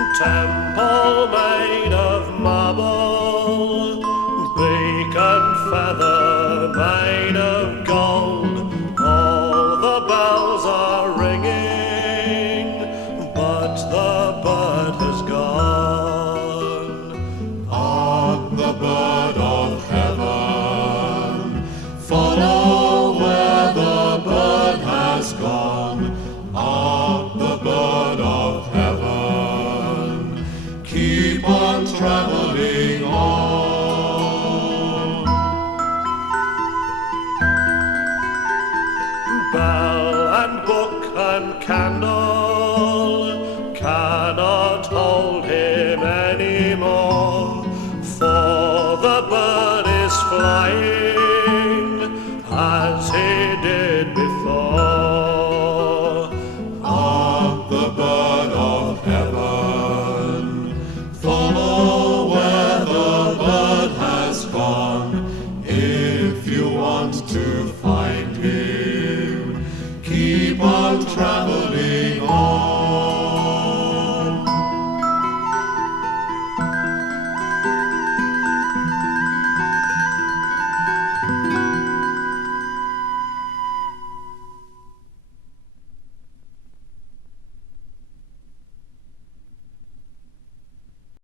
Temple made of marble, beacon feather made of gold. All the bells are ringing, but the bird has gone. Hark the bird of heaven, follow where the bird has gone. Hark the bird of heaven, keep on traveling on. Bell and book and candle cannot hold him.